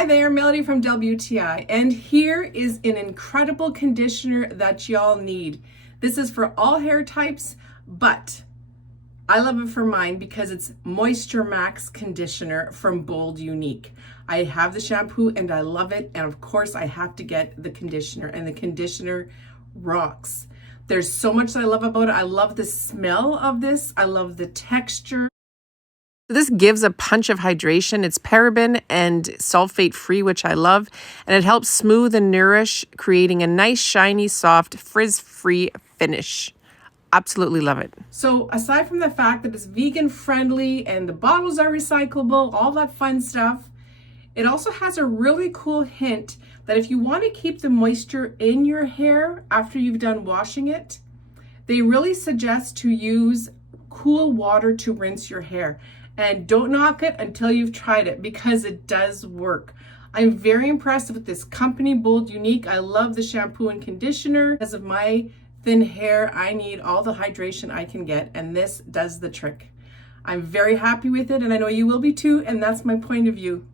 Hi there, Melody from WTI, and here is an incredible conditioner that y'all need. This is for all hair types, but I love it for mine because it's Moisture Max conditioner from Bold UNIQ. I have the shampoo and I love it, and of course I have to get the conditioner, and the conditioner rocks. There's so much that I love about it. I love the smell of this. I love the texture. This gives a punch of hydration. It's paraben and sulfate free, which I love, and it helps smooth and nourish, creating a nice, shiny, soft, frizz-free finish. Absolutely love it. So aside from the fact that it's vegan friendly and the bottles are recyclable, all that fun stuff, it also has a really cool hint that if you want to keep the moisture in your hair after you've done washing it, they really suggest to use cool water to rinse your hair. And don't knock it until you've tried it, because it does work. I'm very impressed with this company, Bold UNIQ. I love the shampoo and conditioner. Because of my thin hair, I need all the hydration I can get, and this does the trick. I'm very happy with it, and I know you will be too, and that's my point of view.